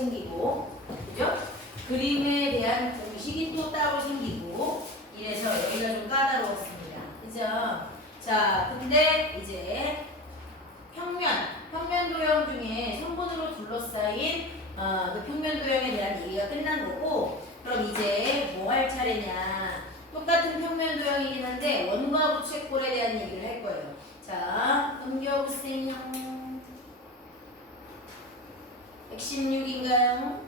생기고, 그죠? 그림에 대한 공식이 또 따로 생기고, 이래서 여기가 좀 까다로웠습니다. 그죠? 자, 근데 이제 평면 도형 중에 선분으로 둘러싸인 그 평면 도형에 대한 얘기가 끝난 거고, 그럼 이제 뭐 할 차례냐? 똑같은 평면 도형이긴 한데 원과 부채꼴에 대한 얘기를 할 거예요. 자, 넘겨보세요. 116인가요?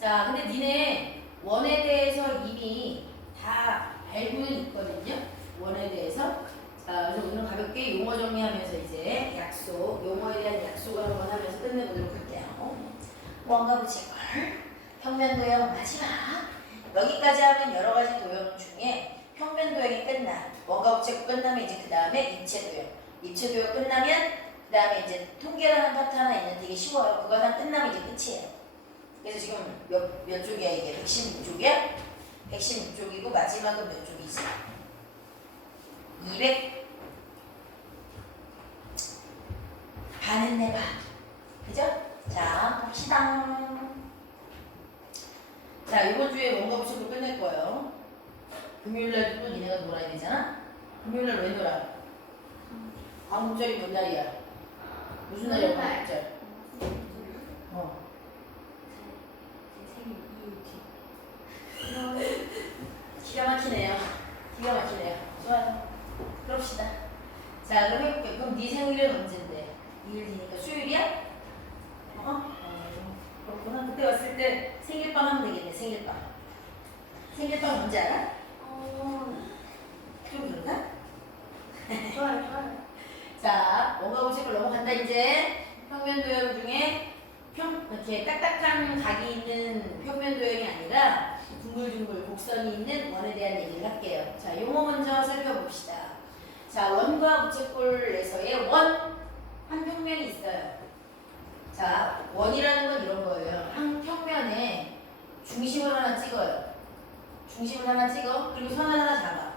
자, 근데 니네 원에 대해서 이미 다 알고는 있거든요. 원에 대해서. 자, 그래서 오늘 가볍게 용어 정리하면서 이제 약속, 용어에 대한 약속을 한번 하면서 끝내보도록 할게요. 원과 부채꼴, 평면 도형 마지막. 여기까지 하면 여러 가지 도형 중에 평면 도형이 끝나. 원과 부채꼴 끝나면 이제 그 다음에 입체 도형. 입체 도형 끝나면 그 다음에 이제 통계라는 파트 하나 있는데 되게 쉬워요. 그거 하나 끝나면 이제 끝이에요. 그래서 지금 몇 쪽이야 이게? 116쪽이야? 116쪽이고 마지막은 몇 쪽이지? 200 반했네 반. 그죠? 자, 봅시다. 자, 이번 주에 원과 부채꼴 끝낼 거예요. 금요일날 또 니네가 놀아야 되잖아? 금요일날 왜 놀아? 광복절이 뭔 날이야? 무슨 날이야 광복절? 기가 막히네요. 기가 막히네요. 좋아요. 그럽시다. 자, 그럼 해볼게. 그럼 네 생일은 언젠데? 2일 뒤니까 수요일이야? 그렇구나. 그때 왔을 때 생일빵 하면 되겠네. 생일빵. 생일빵 뭔지 알아? 좀 그런가? 좋아요, 좋아요. 자, 원과 부채꼴 넘어간다 이제. 평면 도형 중에 이렇게 딱딱한 각이 있는 평면 도형이 아니라 둥글둥글 곡선이 있는 원에 대한 얘기를 할게요. 자, 용어 먼저 살펴봅시다. 자, 원과 부채꼴에서의 원, 한 평면이 있어요. 자, 원이라는 건 이런 거예요. 한 평면에 중심을 하나 찍어요. 중심을 하나 찍어. 그리고 선을 하나 잡아.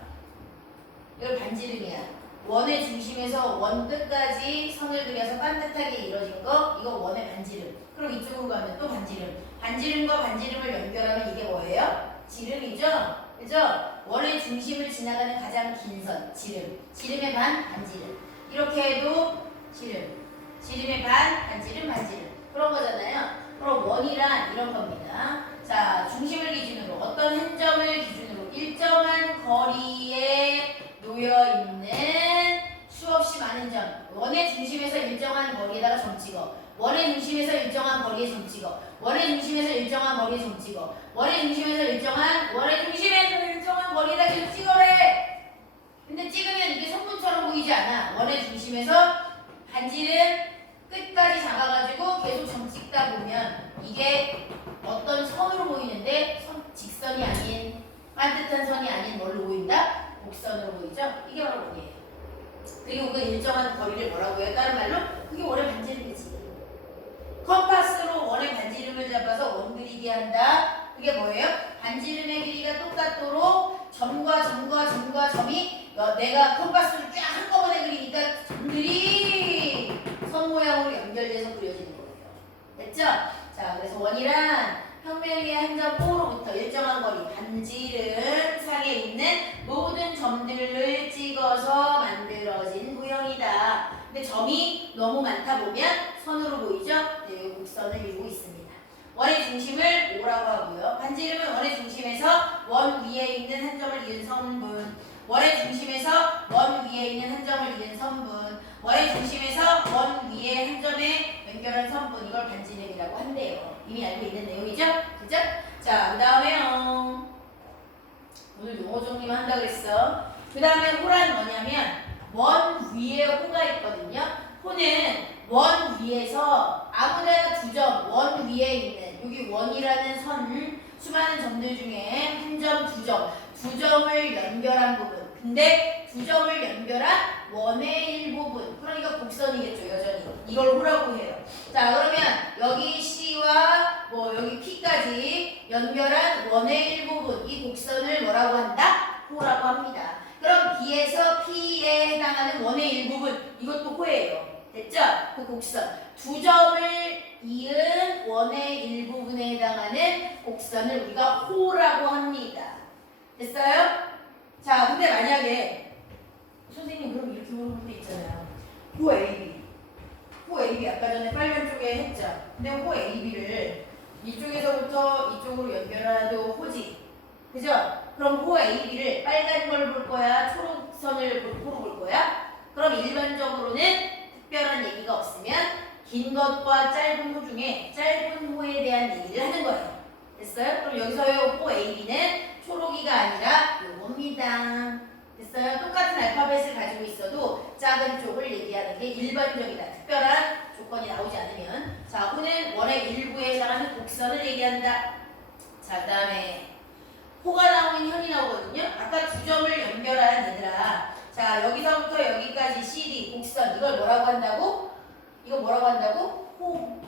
이걸 반지름이야. 원의 중심에서 원 끝까지 선을 그려서 반듯하게 이루어진 거, 이거 원의 반지름. 그럼 이쪽으로 가면 또 반지름. 반지름과 반지름을 연결하면 이게 뭐예요? 지름이죠? 그죠? 원의 중심을 지나가는 가장 긴 선, 지름. 지름의 반, 반지름. 이렇게 해도 지름. 지름의 반, 반지름, 반지름. 그런 거잖아요. 그럼 원이란 이런 겁니다. 자, 중심을 기준으로 어떤 한 점을 기준으로 일정한 거리에 놓여있는 수없이 많은 점. 원의 중심에서 일정한 거리에다가 점 찍어. 원의 중심에서 일정한 거리에 점 찍어. 원의 중심에서 일정한 거리에 점 찍어. 원의 중심에서 일정한 거리에다 계속 찍어래. 근데 찍으면 이게 선분처럼 보이지 않아. 원의 중심에서 반지름 끝까지 잡아가지고 계속 점 찍다 보면 이게 어떤 선으로 보이는데 직선이 아닌 반듯한 선이 아닌 뭘로 보인다? 곡선으로 보이죠? 이게 바로 원이에요. 그리고 그 일정한 거리를 뭐라고 해요? 다른 말로 그게 원의 반지름이지. 컴파스로 원의 반지름을 잡아서 원 그리기 한다. 그게 뭐예요? 반지름의 길이가 똑같도록 점과 점이 내가 컴파스를 쫙 한꺼번에 그리니까 점들이 선 모양으로 연결돼서 그려지는 거예요. 됐죠? 자, 그래서 원이란 평면의 한 점 O로부터 일정한 거리 반지름 상에 있는 모든 점들을 찍어서 만들어진 구형이다. 근데 점이 너무 많다 보면 선으로 보이죠? 네, 곡선을 이루고 있습니다. 원의 중심을 O라고 하고요. 반지름은 원의 중심에서 원 위에 있는 한 점을 이은 선분, 원의 중심에서 원 위에 있는 한 점을 이은 선분, 원의 중심에서 원 위에 한 점에 연결한 선분, 이걸 반지름이라고 한대요. 이미 알고 있는 내용이죠? 그죠? 자, 그 다음에요. 오늘 용어 정리만 한다 그랬어. 그 다음에 호란 뭐냐면 원 위에 호가 있거든요. 호는 원 위에서 아무데나 두 점, 원 위에 있는 여기 원이라는 선, 수많은 점들 중에 한 점, 두 점을 연결한 부분. 근데 두 점을 연결한 원의 일부분. 그러니까 곡선이겠죠, 여전히. 이걸 호라고 해요. 자, 그러면 여기 C와 여기 P까지 연결한 원의 일부분. 이 곡선을 뭐라고 한다? 호라고 합니다. 그럼 B에서 P에 해당하는 원의 일부분. 이것도 호예요. 됐죠? 그 곡선. 두 점을 이은 원의 일부분에 해당하는 곡선을 우리가 호라고 합니다. 됐어요? 자, 근데 만약에 선생님 그럼 이렇게 물어볼 때 있잖아요. 호 AB. 호 AB 아까 전에 빨간 쪽에 했죠. 근데 호 AB를 이쪽에서부터 이쪽으로 연결하도 호지. 그죠? 그럼 호 AB를 빨간 걸 볼 거야? 초록선을 호로 볼 거야? 그럼 일반적으로는 특별한 얘기가 없으면 긴 것과 짧은 호 중에 짧은 호에 대한 얘기를 하는 거예요. 됐어요? 그럼 여기서의 호 AB는 초록이가 아니라 요겁니다. 됐어요? 똑같은 알파벳을 가지고 있어도 작은 쪽을 얘기하는 게 일반적이다. 특별한 조건이 나오지 않으면. 자, 호는 원의 일부에 해당하는 곡선을 얘기한다. 자, 그 다음에 호가 나오면 현이 나오거든요. 아까 두 점을 연결한 얘들아. 자, 여기서부터 여기까지 CD, 곡선. 이걸 뭐라고 한다고? 이거 뭐라고 한다고?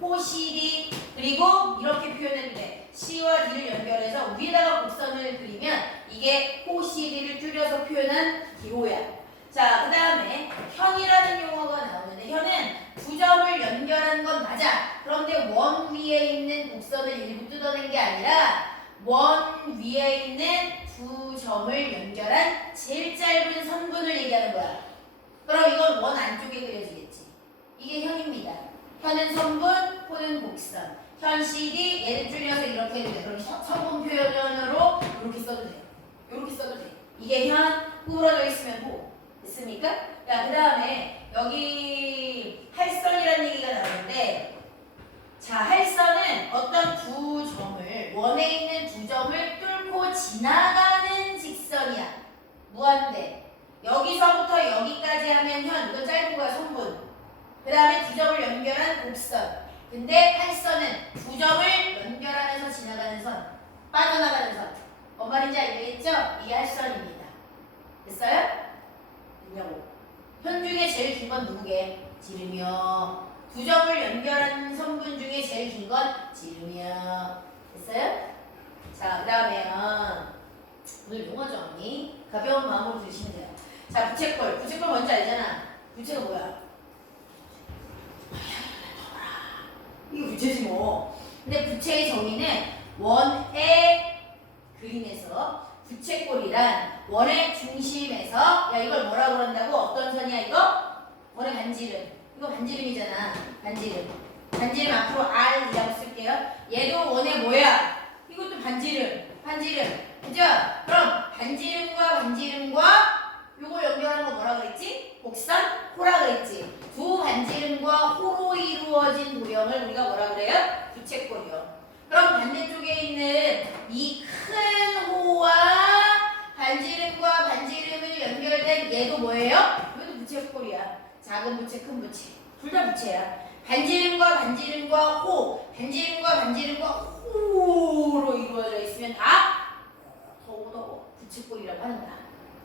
호 CD. 그리고 이렇게 표현해도 돼. C와 D를 연결해서 위에다가 곡선을 그리면 이게 호 CD를 줄여서 표현한 기호야. 자, 그 다음에 현이라는 용어가 나오는데 현은 두 점을 연결한 건 맞아. 그런데 원 위에 있는 곡선을 일부 뜯어낸 게 아니라 원 위에 있는 두 점을 연결한 제일 짧은 선분을 얘기하는 거야. 그럼 이건 원 안쪽에 그려지겠지. 이게 현입니다. 현은 선분, 호는 곡선. 현 CD 얘를 줄여서 이렇게 해도 돼. 그럼 선분 표현으로 이렇게 써도 돼. 이렇게 써도 돼. 이게 현, 구부러져 있으면 호. 됐습니까? 자, 그 다음에 여기 할선이라는 얘기가 나오는데, 자, 할선은 어떤 두 점을, 원에 있는 두 점을 뚫고 지나가는 직선이야. 무한대. 여기서부터 여기까지 하면 현, 이건 짧은 거야, 선분. 그 다음에 두 점을 연결한 곡선. 근데 할선은 두 점을 연결하면서 지나가는 선, 빠져나가는 선. 뭔 말인지 알겠죠? 이게 할선입니다. 됐어요? 됐냐고. 현 중에 제일 긴 건 누구게? 지름이요. 두 점을 연결한 선분 중에 제일 긴 건 지름이요. 됐어요? 자, 그 다음에는 오늘 용어 정리 가벼운 마음으로 들으시면 돼요. 자, 부채꼴. 부채꼴 뭔지 알잖아. 부채가 뭐야? 이거 부채지 뭐. 근데 부채의 정의는 원의 그림에서 부채꼴이란 원의 중심에서, 야 이걸 뭐라고 그런다고? 어떤 선이야 이거? 원의 반지름. 이거 반지름이잖아. 반지름. 반지름 앞으로 R이라고 쓸게요. 얘도 원의 뭐야? 이것도 반지름. 반지름. 그죠? 그럼 반지름과 반지름과 요거 연결한 거 뭐라 그랬지? 곡선? 호라 그랬지. 두 반지름과 호로 이루어진 도형을 우리가 뭐라 그래요? 부채꼴이요. 그럼 반대쪽에 있는 이 큰 호와 반지름과 반지름을 연결된 얘도 뭐예요? 얘도 부채꼴이야. 작은 부채, 큰 부채. 둘 다 부채야. 반지름과 반지름과 호, 반지름과 반지름과 호로 이루어져 있으면 다 더욱더 부채꼴이라고 하는 거야.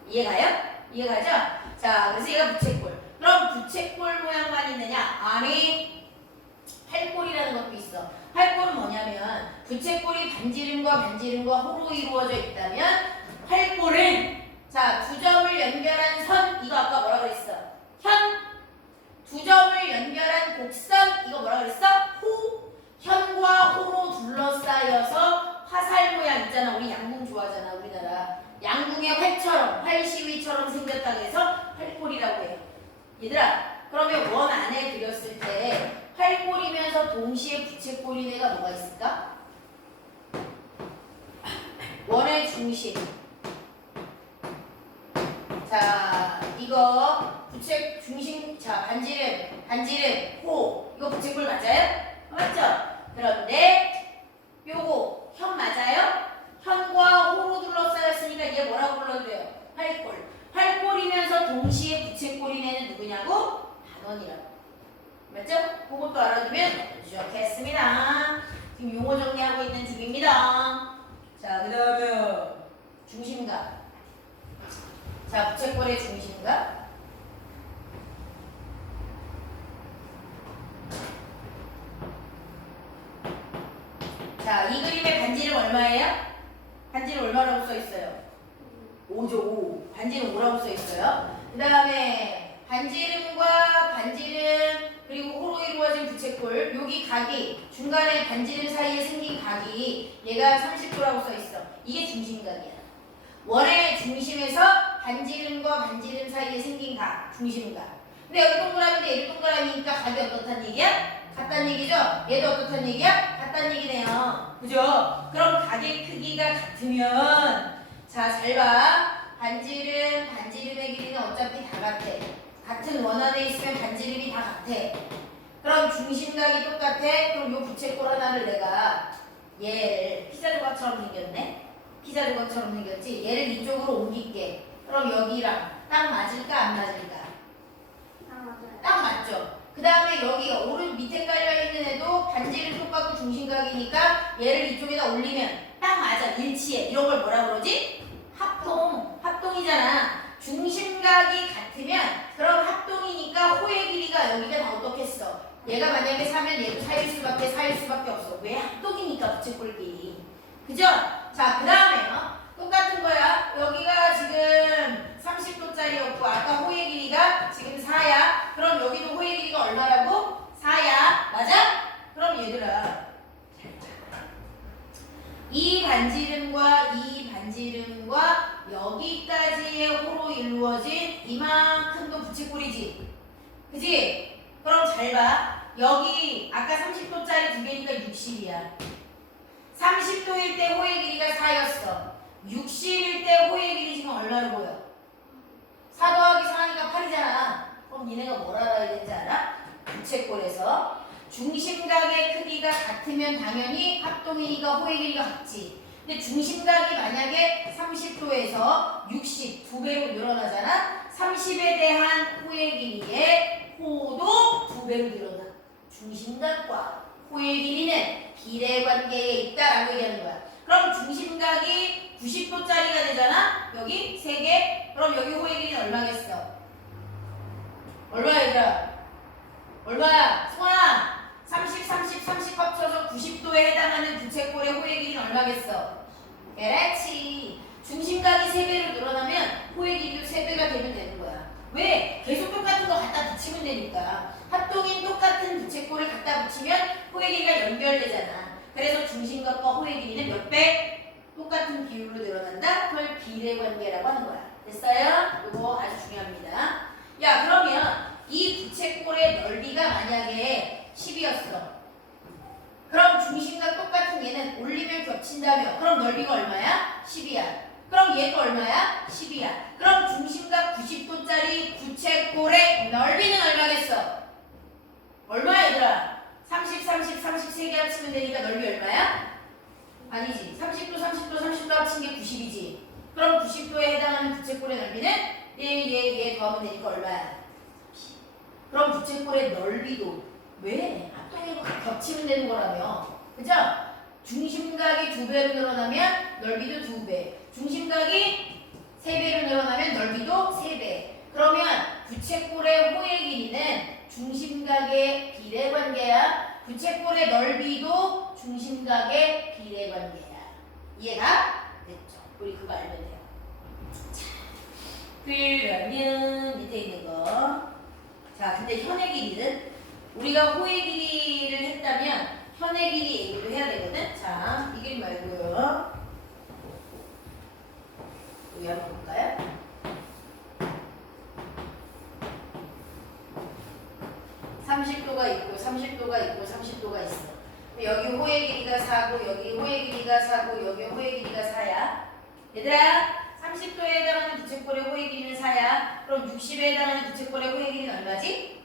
이해가요? 이해가죠? 자, 그래서 얘가 부채꼴. 그럼 부채꼴 모양만 있느냐? 아니, 활꼴이라는 것도 있어. 활꼴은 뭐냐면 부채꼴이 반지름과 반지름과 호로 이루어져 있다면 활꼴은, 자, 두 점을 연결한 선, 이거 아까 뭐라 그랬어? 현. 두 점을 연결한 곡선, 이거 뭐라 그랬어? 호. 현과 호로 둘러싸여서 화살 모양 있잖아. 우리 양궁 좋아하잖아, 우리나라. 양궁의 활처럼, 활시위처럼 생겼다고 해서 활꼴이라고 해요. 얘들아, 그러면 원 안에 그렸을 때 활꼴이면서 동시에 부채꼴인 애가 뭐가 있을까? 원의 중심. 자, 이거 부채 중심, 자, 반지름, 반지름, 호. 이거 부채꼴 맞아요? 맞죠? 그런데 요거 현 맞아요? 현과 호로 둘러싸였으니까 얘 뭐라고 불러도 돼요? 활꼴. 활꼴이면서 동시에 부채꼴인 애는 누구냐고? 단원이라고. 맞죠? 그것도 알아두면 좋겠습니다. 지금 용어 정리하고 있는 중입니다. 자, 그 다음에 중심각. 자, 부채꼴의 중심각. 자, 이 그림의 반지름 얼마예요? 반지름 얼마라고 써 있어요? 5죠, 5. 반지름 5라고 써 있어요. 그 다음에 반지름과 반지름 그리고 호로 이루어진 부채꼴 여기 각이 중간에 반지름 사이에 생긴 각이 얘가 30도라고 써 있어. 이게 중심각이야. 원의 중심에서 반지름과 반지름 사이에 생긴 각, 중심각. 근데 여기 동그라미인데 얘도 동그라미니까 각이 어떻단 얘기야? 같단 얘기죠? 얘도 어떻단 얘기야? 같단 얘기네요. 그죠? 그럼 각의 크기가 같으면 자, 잘 봐. 반지름의 길이는 어차피 다 같아. 같은 원안에 있으면 반지름이 다 같아. 그럼 중심각이 똑같아. 그럼 요 부채꼴 하나를 내가 얘를 피자 조각처럼 생겼네. 피자 조각처럼 생겼지. 얘를 이쪽으로 옮길게. 그럼 여기랑 딱 맞을까 안 맞을까? 아, 맞아요. 딱 맞죠. 그 다음에 여기 오른 밑에 깔려 있는 애도 반지름 똑같고 중심각이니까 얘를 이쪽에다 올리면 딱 맞아. 일치해. 이런 걸 뭐라 그러지? 합동이잖아. 중심각이 같으면 그럼 합동이니까 호의 길이가 여기가 다 어떻겠어? 얘가 만약에 4면 얘도 4일 수밖에 없어. 왜? 합동이니까 부채꼴끼리. 그죠? 자, 그 다음에요. 똑같은 거야. 여기가 지금 30도짜리였고 아까 호의 길이가 지금 4야. 그럼 여기도 호의 길이가 얼마라고? 4야. 맞아? 그럼 얘들아 이 반지름과 여기까지의 호로 이루어진 이만큼도 부채꼴이지. 그지? 그럼 잘 봐. 여기 아까 30도짜리 두 개니까 60이야. 30도일 때 호의 길이가 4였어. 60일 때 호의 길이 지금 얼마로 보여? 4 더하기 4니까 8이잖아. 그럼 니네가 뭘 알아야 되는지 알아? 부채꼴에서 중심각의 크기가 같으면 당연히 합동이니까 호의 길이가 같지. 근데 중심각이 만약에 30도에서 60, 2배로 늘어나잖아. 30에 대한 호의 길이의 호도 2배로 늘어나. 중심각과 호의 길이는 비례관계에 있다라고 얘기하는 거야. 그럼 중심각이 90도짜리가 되잖아. 여기 3개. 그럼 여기 호의 길이는 얼마겠어? 얼마야 얘들아? 얼마야? 승환아 30 합쳐서 90도에 해당하는 부채꼴의 호의 길이는 얼마겠어? 그렇지. 중심각이 3배로 늘어나면 호의 길이도 3배가 되면 되는 거야. 왜? 계속 똑같은 거 갖다 붙이면 되니까. 합동인 똑같은 부채꼴을 갖다 붙이면 호의 길이가 연결되잖아. 그래서 중심각과 호의 길이는 몇 배? 똑같은 비율로 늘어난다. 그걸 비례관계라고 하는 거야. 됐어요? 이거 아주 중요합니다. 야, 그러면 이 부채꼴의 넓이가 만약에 10이었어. 그럼 중심과 똑같은 얘는 올리면 겹친다며. 그럼 넓이가 얼마야? 10이야. 그럼 얘도 얼마야? 10이야. 그럼 중심각 90도짜리 부채꼴의 넓이는 얼마겠어? 얼마야 얘들아? 30 3개 합치면 되니까 넓이 얼마야? 아니지. 30도 합친 게 90이지. 그럼 90도에 해당하는 부채꼴의 넓이는 얘 더하면 되니까 얼마야? 그럼 부채꼴의 넓이도 왜? 합동이고 겹치면 되는 거라며. 그죠? 중심각이 2배로 늘어나면 넓이도 2배. 중심각이 3배로 늘어나면 넓이도 3배. 그러면 부채꼴의 호의 길이는 중심각의 비례관계야. 부채꼴의 넓이도 중심각의 비례관계야. 이해가 됐죠? 우리 그거 알면 돼요. 자, 그러면 밑에 있는 거. 자, 근데 현의 길이는 우리가 호의 길이를 했다면 현의 길이 얘기를 해야 되거든. 자, 이 길 말고요. 여기 한번 볼까요? (30도가) 있고 30도가 있고 30도가 있어. 여기 호의 길이가 4고 여기 호의 길이가 4고 여기 호의 길이가 4야. 얘들아 30도에 해당하는 부채꼴의 호의 길이는 4야. 그럼 60에 해당하는 부채꼴의 호의 길이는 얼마지?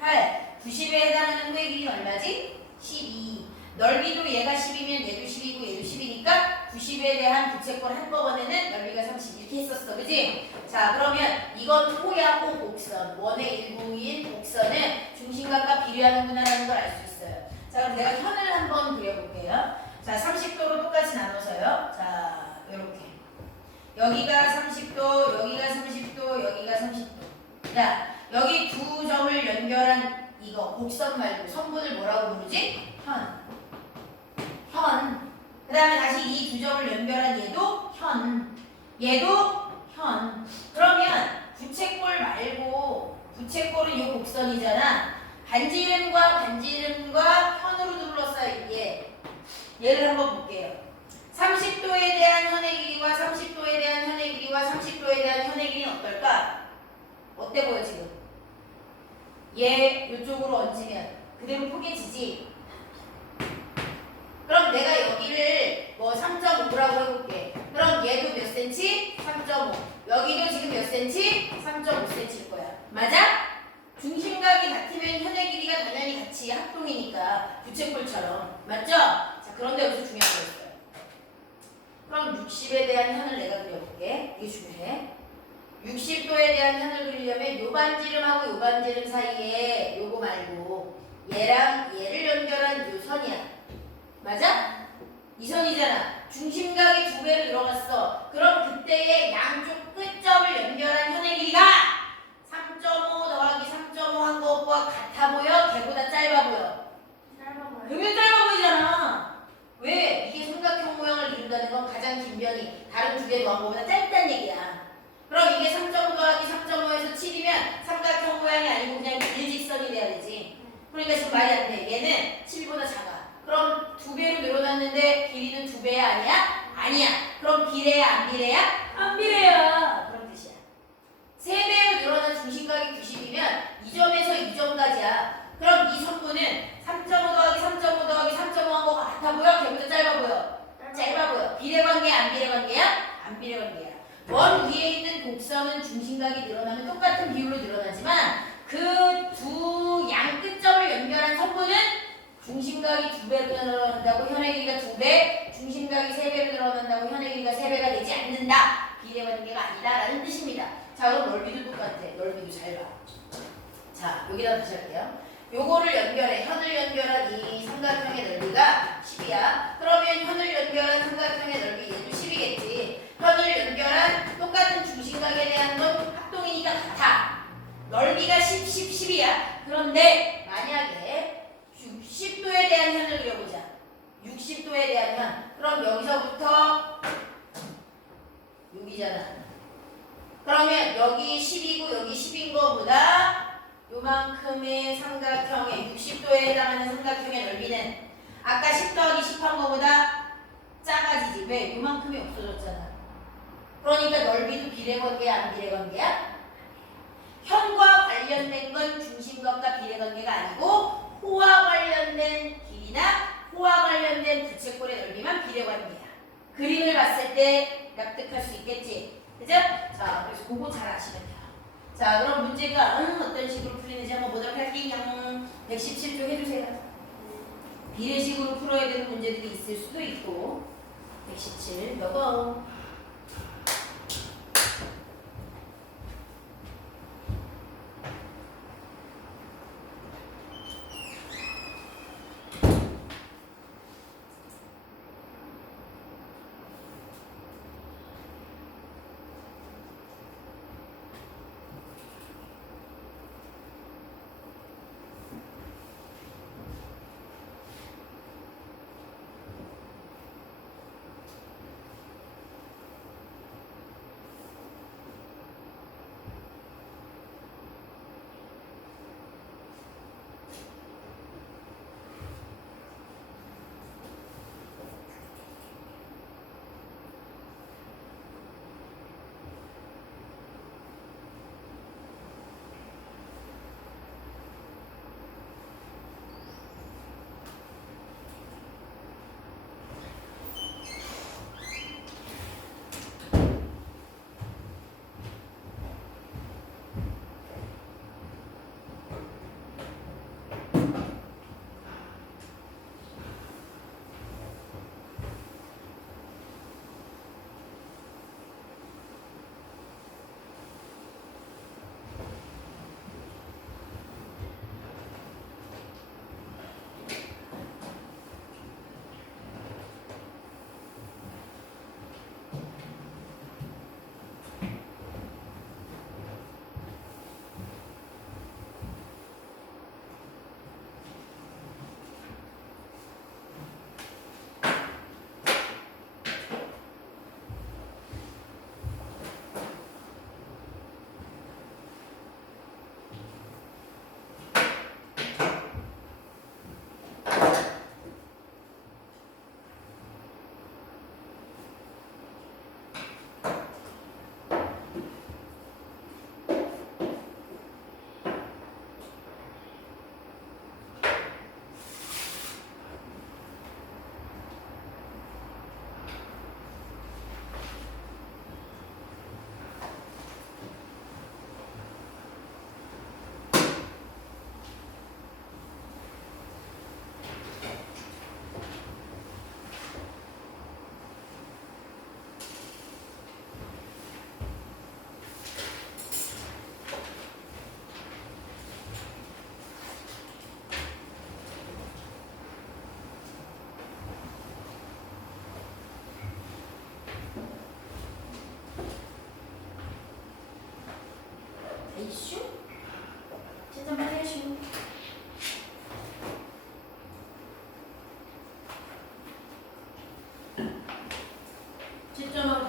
8. 90에 해당하는 호의 길이는 얼마지? 12. 넓이도 얘가 10이면 얘도 10이고 얘도 10이니까 90에 대한 부채꼴 한꺼번에는 넓이가 30 이렇게 했었어. 그지? 자, 그러면 이건 호야, 호 곡선. 원의 일부인 곡선은 중심각과 비례하는구나라는 걸 알 수 있어요. 자, 그럼 내가 현을 한번 그려볼게요. 자, 30도로 똑같이 나눠서요. 자, 이렇게. 여기가 30도, 여기가 30도, 여기가 30도. 자, 여기 두 점을 연결한 이거 곡선 말고 선분을 뭐라고 부르지? 현. 그 다음에 다시 이 두 점을 연결한 얘도 현. 얘도 현. 그러면 부채꼴 말고 부채꼴은 요 곡선이잖아. 반지 이름과 반지 이름과 편으로 둘러싸인 얘를 한번 볼게요. 30도에 대한 현의 길이와 30도에 대한 현의 길이와 30도에 대한 현의 길이는 어떨까? 어때 보여 지금? 얘 이쪽으로 얹으면 그대로 포개지지? 그럼 내가 여기를 뭐 3.5라고 해볼게. 그럼 얘도 몇 cm? 3.5. 여기도 지금 몇 cm? 3.5cm일 거야. 맞아? 중심각이 같으면 현의 길이가 당연히 같이 합동이니까 부채꼴처럼. 맞죠? 자, 그런데 여기서 중요한 거 있어요. 그럼 60에 대한 현을 내가 그려볼게. 이게 중요해. 60도에 대한 현을 그리려면 요 반지름하고 요 반지름 사이에 요거 말고 얘랑 얘를 연결한 요 선이야. 맞아? 이 선이잖아. 중심각이 2배로 들어갔어. 그럼 그때의 양쪽 끝점을 연결한 현의 길이가 3.5 더하기 3.5 한 것과 같아 보여? 걔보다 짧아 보여? 짧아 보여요. 굉장히 짧아 보이잖아. 왜? 이게 삼각형 모양을 이룬다는 건 가장 긴 변이 다른 두 개 더한 것보다 짧다는 얘기야. 그럼 이게 3.5 더하기 3.5에서 7이면 삼각형 모양이 아니고 그냥 일직선이 돼야 되지. 그러니까 지금 말이 안 돼. 얘는 7보다 작아. 그럼 2배로 늘어났는데 길이는 2배야 아니야? 아니야. 그럼 비례야 안 비례야? 안 비례야. 그런 뜻이야. 3배로 늘어난 중심각이 90이면 이 점에서 이 점까지야. 그럼 이 선분은 3.5 더하기 3.5 더하기 3.5 한 거 같아 보여? 걔보다 짧아 보여? 짧아 보여. 비례 관계 안 비례 관계야? 안 비례 관계야. 원 위에 있는 곡선은 중심각이 늘어나면 똑같은 비율로 늘어나지만 그 두 양 끝점을 연결한 선분은 중심각이 2배로 늘어난다고 현의 길이가 2배, 중심각이 3배로 늘어난다고 현의 길이가 3배가 되지 않는다. 비례 관계가 아니다라는 뜻입니다. 자, 그럼 넓이도 똑같아. 넓이도 잘 봐. 자, 여기다 다시 할게요. 요거를 연결해. 현을 연결한 이 삼각형의 넓이가 10이야. 그러면 현을 연결한 삼각형의 넓이 얘도 10이겠지. 현을 연결한 똑같은 중심각에 대한 건 합동이니까 같아. 넓이가 10, 10, 10이야. 그런데 만약에 60도에 대한 현을 그려보자. 60도에 대한 현. 그럼 여기서부터 여기잖아. 그러면 여기 10이고 여기 10인 거보다 요만큼의 삼각형의 60도에 해당하는 삼각형의 넓이는 아까 10 더하기 10 한 거보다 작아지지. 왜? 요만큼이 없어졌잖아. 그러니까 넓이도 비례관계야 안 비례관계야? 현과 관련된 건 중심각과 비례관계가 아니고 호와 관련된 길이나 호와 관련된 부채꼴의 넓이만 비례관계야. 그림을 봤을 때 납득할 수 있겠지? 그죠? 자, 그래서 그거 잘 아시면 돼요. 자, 그럼 문제가 어떤 식으로 풀리는지 한번 보도록 할게요. 117쪽 해주세요. 비례식으로 풀어야 되는 문제들이 있을 수도 있고 117 여보.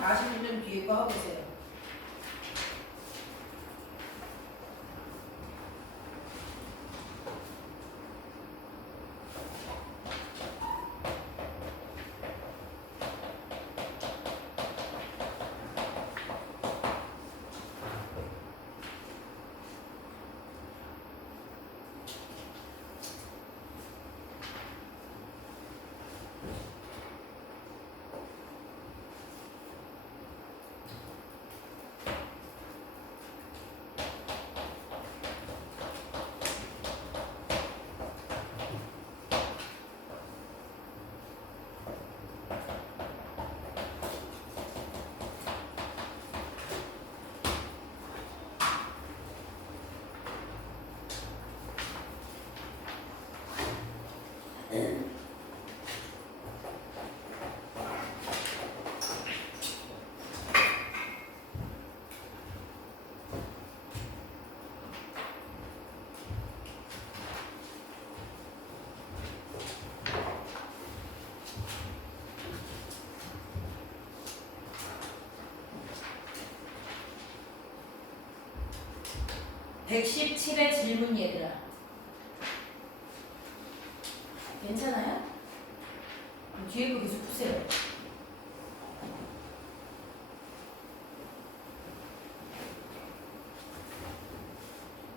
한번 다 아시는 분 뒤에 거 해보세요. (117의) 질문 얘들아. 괜찮아요? 뒤에 거 계속